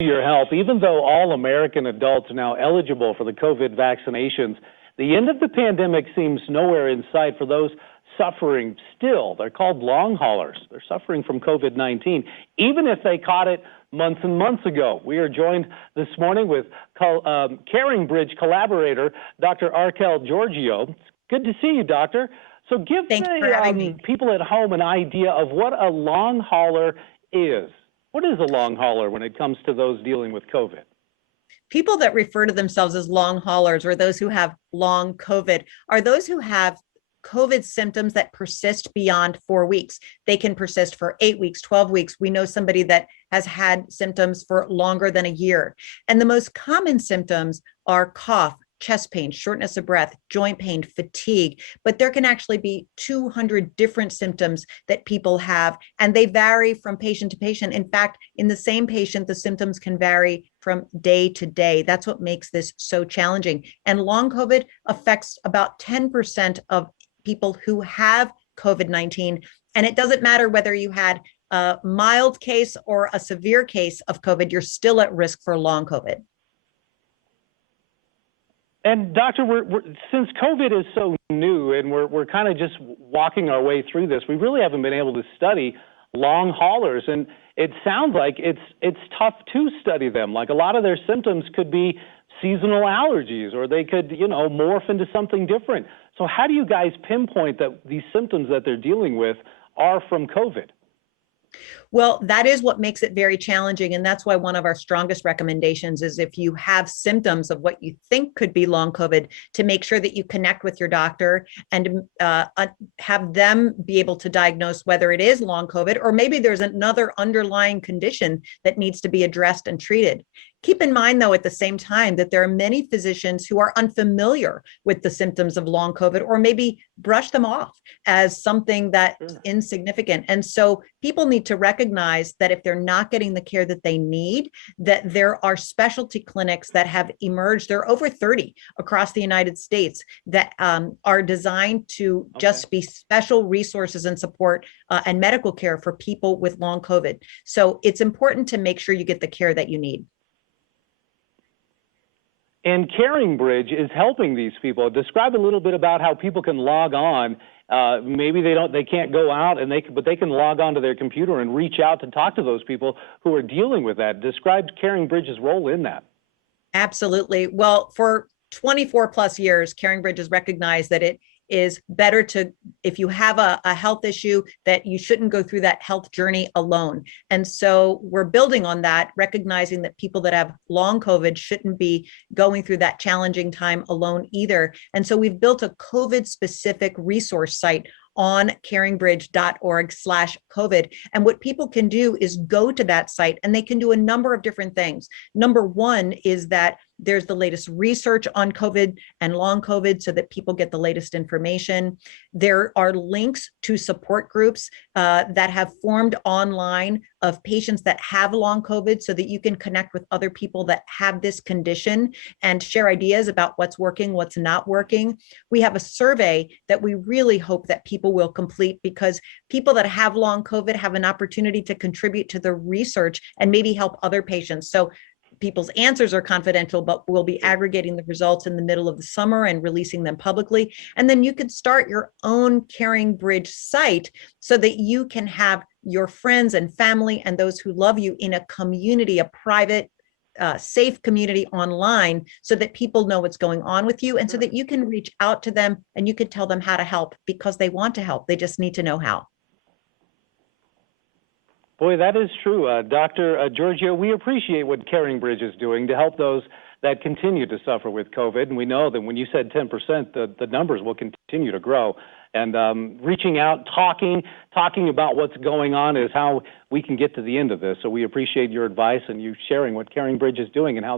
your help. Even though all American adults are now eligible for the COVID vaccinations, the end of the pandemic seems nowhere in sight for those suffering still. They're called long haulers. They're suffering from COVID-19, even if they caught it months and months ago. We are joined this morning with CaringBridge collaborator, Dr. Arkel Giorgio. It's good to see you, doctor. So give the people at home an idea of what a long hauler is. What is a long hauler when it comes to those dealing with COVID? People that refer to themselves as long haulers, or those who have long COVID, are those who have COVID symptoms that persist beyond 4 weeks. They can persist for 8 weeks, 12 weeks. We know somebody that has had symptoms for longer than a year. And the most common symptoms are cough, chest pain, shortness of breath, joint pain, fatigue, but there can actually be 200 different symptoms that people have, and they vary from patient to patient. In fact, in the same patient, the symptoms can vary from day to day. That's what makes this so challenging. And long COVID affects about 10% of people who have COVID-19, and it doesn't matter whether you had a mild case or a severe case of COVID, you're still at risk for long COVID. And doctor, since COVID is so new and we're kind of just walking our way through this, we really haven't been able to study long haulers. And it sounds like it's tough to study them. Like a lot of their symptoms could be seasonal allergies, or they could, morph into something different. So how do you guys pinpoint that these symptoms that they're dealing with are from COVID? Well, that is what makes it very challenging. And that's why one of our strongest recommendations is if you have symptoms of what you think could be long COVID, to make sure that you connect with your doctor and have them be able to diagnose whether it is long COVID, or maybe there's another underlying condition that needs to be addressed and treated. Keep in mind, though, at the same time, that there are many physicians who are unfamiliar with the symptoms of long COVID, or maybe brush them off as something that's insignificant. And so people need to recognize that if they're not getting the care that they need, that there are specialty clinics that have emerged. There are over 30 across the United States that are designed to just be special resources and support and medical care for people with long COVID. So it's important to make sure you get the care that you need. And CaringBridge is helping these people. Describe a little bit about how people can log on. Maybe they can't go out, but they can log on to their computer and reach out to talk to those people who are dealing with that. Describe CaringBridge's role in that. Absolutely. Well, for 24 plus years, CaringBridge has recognized that it is better to, if you have a health issue, that you shouldn't go through that health journey alone. And so we're building on that, recognizing that people that have long COVID shouldn't be going through that challenging time alone either. And so we've built a COVID specific resource site on caringbridge.org/COVID. And what people can do is go to that site and they can do a number of different things. Number one is that there's the latest research on COVID and long COVID so that people get the latest information. There are links to support groups that have formed online of patients that have long COVID so that you can connect with other people that have this condition and share ideas about what's working, what's not working. We have a survey that we really hope that people will complete, because people that have long COVID have an opportunity to contribute to the research and maybe help other patients. So people's answers are confidential, but we'll be aggregating the results in the middle of the summer and releasing them publicly. And then you could start your own CaringBridge site so that you can have your friends and family and those who love you in a community, a private, safe community online, so that people know what's going on with you, and so that you can reach out to them and you can tell them how to help, because they want to help. They just need to know how. Boy, that is true. Dr. Giorgio, we appreciate what CaringBridge is doing to help those that continue to suffer with COVID. And we know that when you said 10%, the numbers will continue to grow. And reaching out, talking about what's going on is how we can get to the end of this. So we appreciate your advice and you sharing what CaringBridge is doing and how